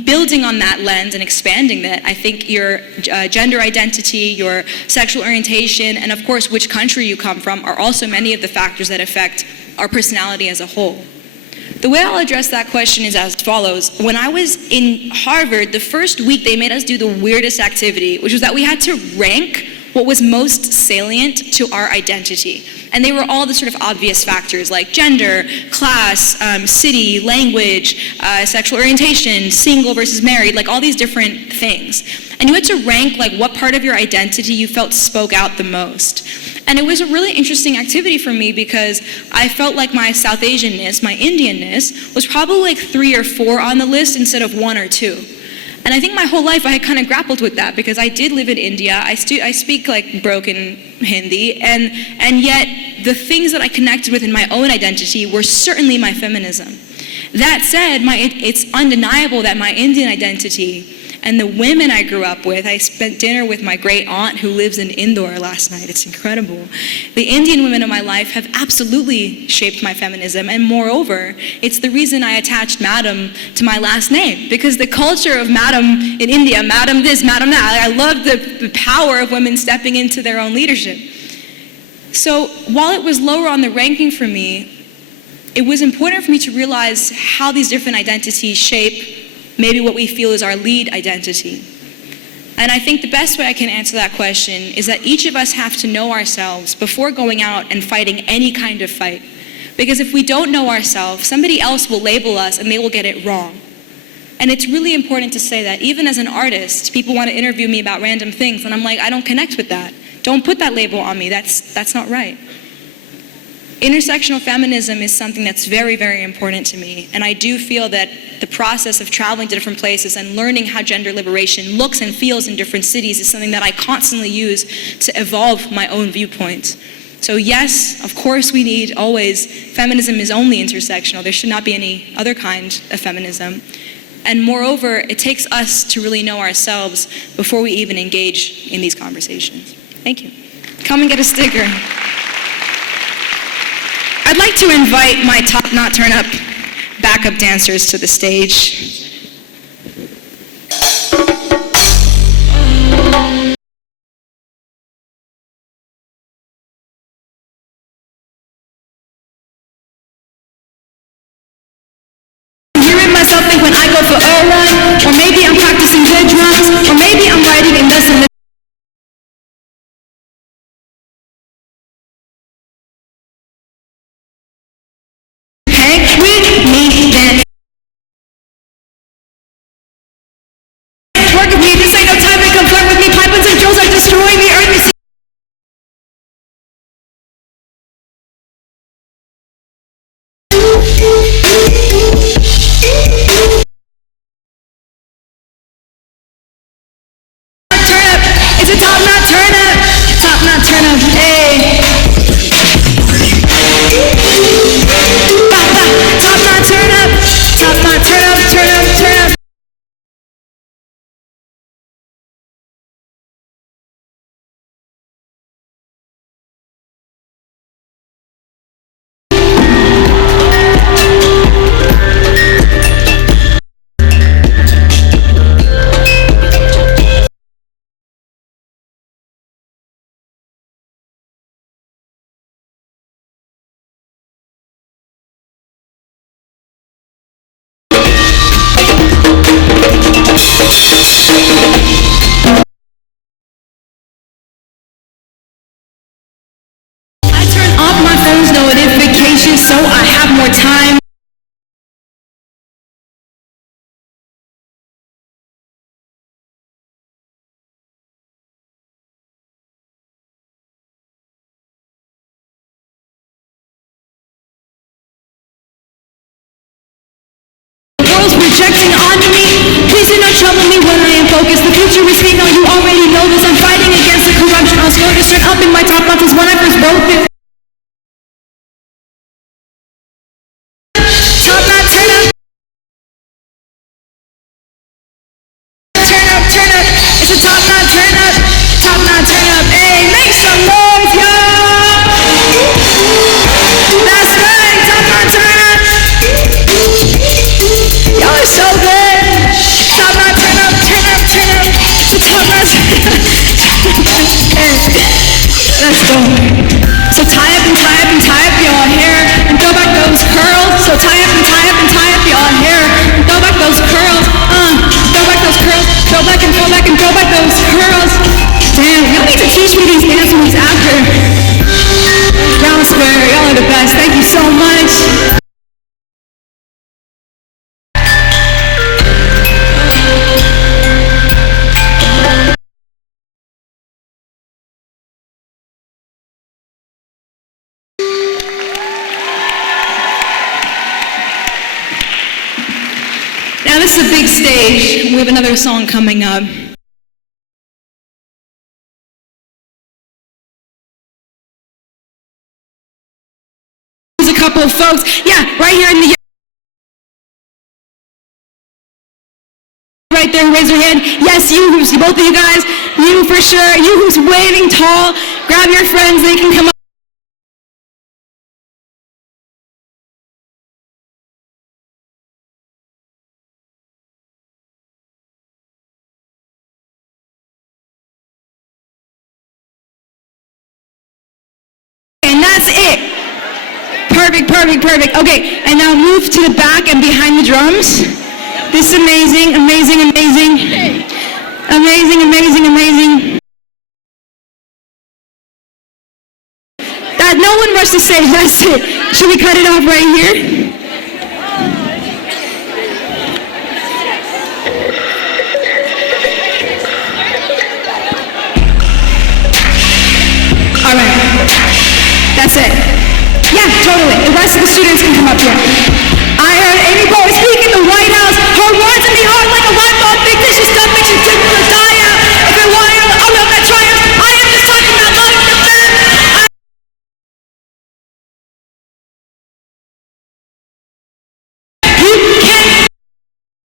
Building on that lens and expanding that, I think your gender identity, your sexual orientation, and of course which country you come from are also many of the factors that affect our personality as a whole. The way I'll address that question is as follows. When I was in Harvard, the first week they made us do the weirdest activity, which was that we had to rank what was most salient to our identity. And they were all the sort of obvious factors like gender, class, city, language, sexual orientation, single versus married, all these different things. And you had to rank what part of your identity you felt spoke out the most. And it was a really interesting activity for me because I felt like my South Asianness, my Indianness, was probably 3 or 4 on the list instead of 1 or 2. And I think my whole life I had kind of grappled with that because I did live in India. I speak broken Hindi, and yet the things that I connected with in my own identity were certainly my feminism. That said, it's undeniable that my Indian identity and the women I grew up with, I spent dinner with my great aunt who lives in Indore last night. It's incredible. The Indian women of my life have absolutely shaped my feminism, and moreover, it's the reason I attached Madam to my last name, because the culture of Madam in India, Madam this, Madam that, I love the power of women stepping into their own leadership. So while it was lower on the ranking for me, it was important for me to realize how these different identities shape maybe what we feel is our lead identity. And I think the best way I can answer that question is that each of us have to know ourselves before going out and fighting any kind of fight. Because if we don't know ourselves, somebody else will label us and they will get it wrong. And it's really important to say that. Even as an artist, people want to interview me about random things, and I'm like, I don't connect with that. Don't put that label on me. That's not right. Intersectional feminism is something that's very, very important to me. And I do feel that the process of traveling to different places and learning how gender liberation looks and feels in different cities is something that I constantly use to evolve my own viewpoints. So yes, of course we need always, feminism is only intersectional. There should not be any other kind of feminism. And moreover, it takes us to really know ourselves before we even engage in these conversations. Thank you. Come and get a sticker. I'd like to invite my Top Knot Turn Up backup dancers to the stage. Myself think when I go for a run, or maybe I'm practicing the drums, or maybe I'm writing and thus in the hang with me then. Work with me, this ain't no time to come flirt with me. Pipelines and drills are destroying the earth. It's a top knot turn up. Top knot turn up. Hey. Top knot turn up. Top knot turn up. Turn up. Turn up. Notifications so I have more time. The world's projecting onto me. Please do not trouble me when I am focused. The future is here, no, you already know this. I'm fighting against the corruption. I'll slow to turn up in my top office when I first wrote this. Let's go. So tie up and tie up and tie up your hair and throw back those curls. So tie up and tie up and tie up your hair and throw back those curls. Throw back those curls. Throw back and throw back and throw back those curls. Damn, y'all need to teach me these dance moves after. Y'all are square. Y'all are the best. Thank you so much. Now this is a big stage. We have another song coming up. There's a couple of folks, yeah, right here in the right there, raise your hand. Yes, you, both of you guys, you for sure. You who's waving tall, grab your friends, they can come up. And that's it. Perfect, perfect, perfect. Okay, and now move to the back and behind the drums. This is amazing, amazing, amazing. Amazing, amazing, amazing. That no one rushed to say, that's it. Should we cut it off right here? All right. That's it. Yeah, totally. The rest of the students can come up here. I heard Amy Bowie speak in the White House. Her words in the heart like a light bulb, fictitious stuff makes you tip for a die out. If it wire, I love that triumph. I am just talking about love and defense. You can't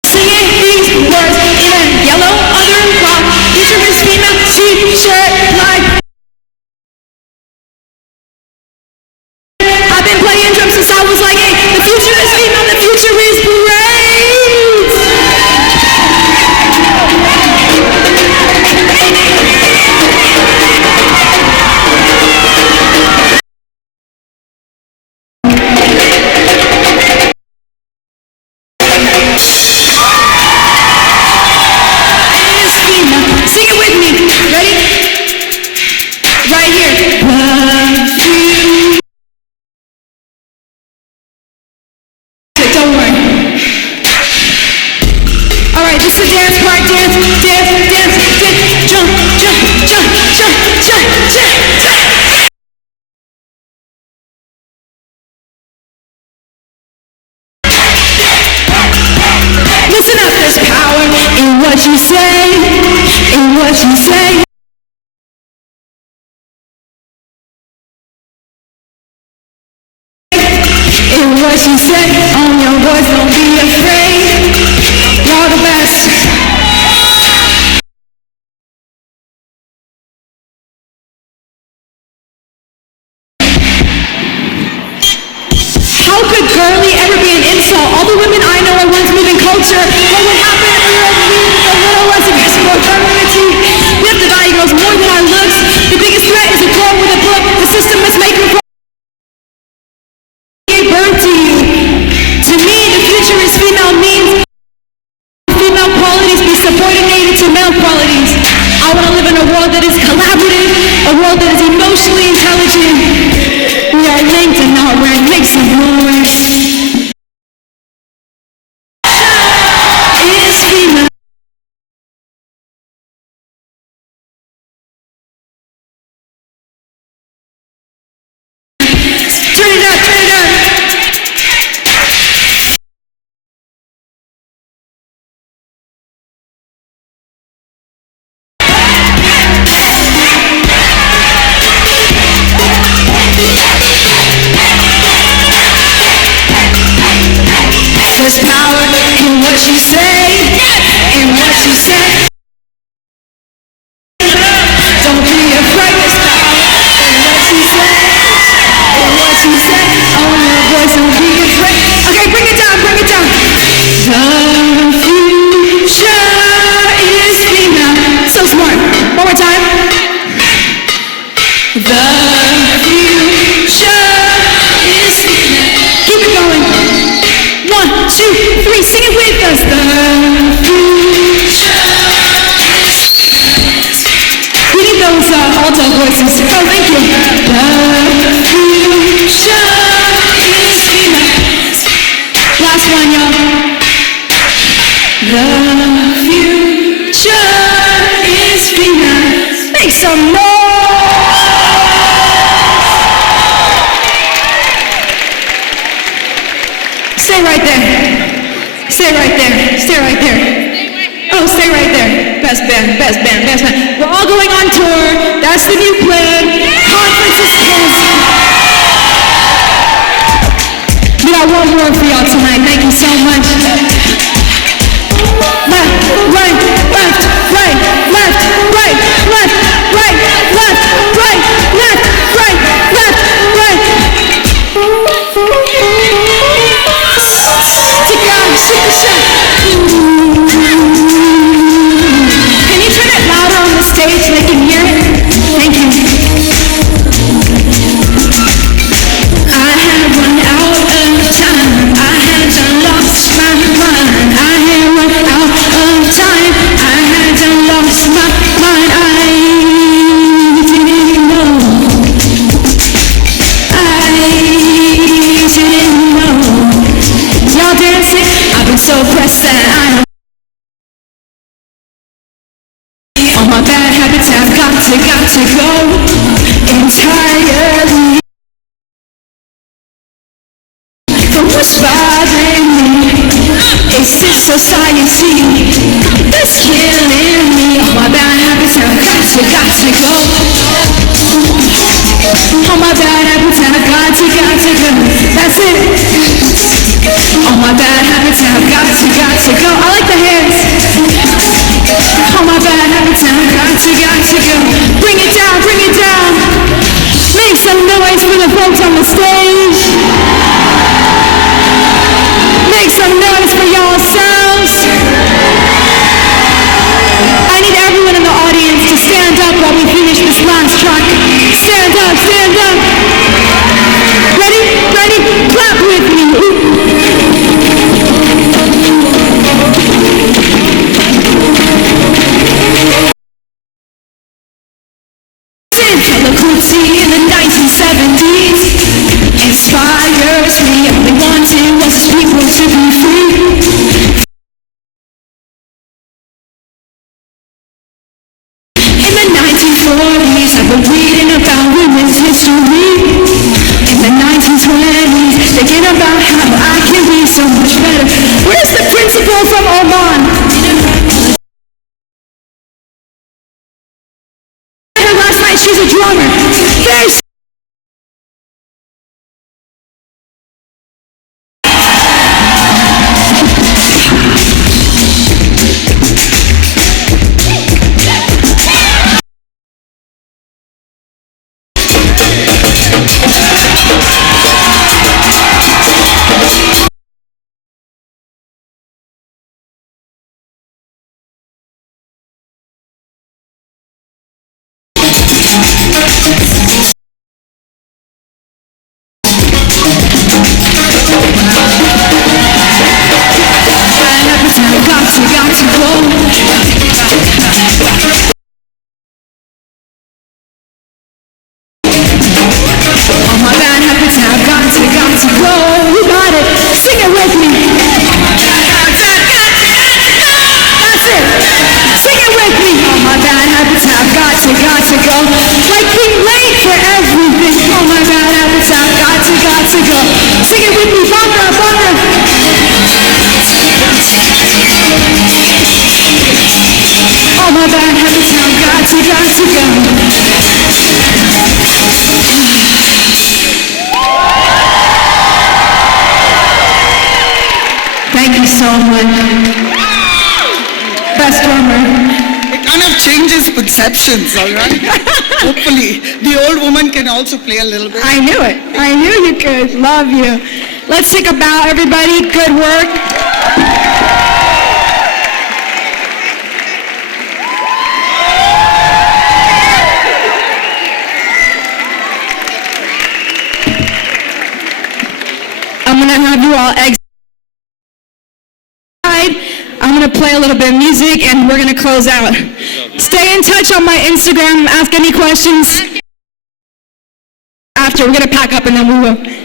sing these words in a yellow other rock. Future is female, t-shirt, like. I've been playing drums since I was like 8. The future is female, the future is great. Is female. Sing it with me. Ready? Right here. Love you. Don't worry. All right, this is the dance part. Dance, dance, dance, dance. Jump, jump, jump, jump, jump, jump, jump. Listen up, there's power in what you say, in what you say. In what you say, own your voice, don't be afraid. You're the best. How could girly ever be an insult? All the women I know are once moving culture. What would happen if we were a little less aggressive or femininity? We have to value girls more than our looks. The biggest threat is a girl with a book. The system must make her birth to you. To me, the future is female means female qualities be subordinated to male qualities. I want to live in a world that is collaborative, a world that is emotionally intelligent. We are linked and not ranked. Make some noise. Is female. Turn it up, turn it up. There's power in what you say, in what you say. Don't be afraid, there's power in what you say, in what you say. Own your voice, don't be afraid. Okay, bring it down, bring it down. The future is female. So smart. One more time. The future is female. Keep it going. 1, 2, 3, sing it with us. The future is female. We need those alto voices. Oh, thank you. The future is female. Last one, y'all. The future is female. Make some noise. Stay right there. Stay right there. Stay right there. Oh, stay right there. Best band, best band, best band. We're all going on tour. That's the new plan. Conference is canceled. We got one more for y'all tonight. Thank you so much. Left, right, left, right, left, right, left, right, left, right, left, right, left, right. Take it out, shoot the shot. Can you turn it louder on the stage so they can hear it? Thank you. I had run out of time. I had lost my mind. bad habits have got to go entirely. But what's bothering me is this society that's killing me. All my bad habits have got to go. All my bad habits have got to go. That's it. All my bad habits have got to go. I like the hands. All my bad habits have got to go. Bring it down, bring it down. Make some noise for the folks on the stage. Make some noise for yourselves. I need everyone in the audience to stand up while we finish this last track. Stand up, stand up. Ready? Ready? Clap with me. Eloquency in the 1970s inspires me. All they wanted was his people to be free. In the 1940s, I've been reading about women's history. In the 1920s, thinking about how I can be so much better. Where's the principal from Oman? Last night, she's a drummer. There's got to go. All my bad habits have got to go. You got it. Sing it with me. That's it. Sing it with me. All my bad habits have got to go. Like being late for everything. All my bad habits have got to go. Sing it with me. Bhangra, Bhangra. All my bad habits have got to go. Thank you so much. Best drummer. It kind of changes perceptions, all right? Hopefully. The old woman can also play a little bit. I knew it. I knew you could. Love you. Let's take a bow, everybody. Good work. I'm going to have you all exit. I'm going to play a little bit of music and we're going to close out. Stay in touch on my Instagram. Ask any questions. After, we're going to pack up and then we will.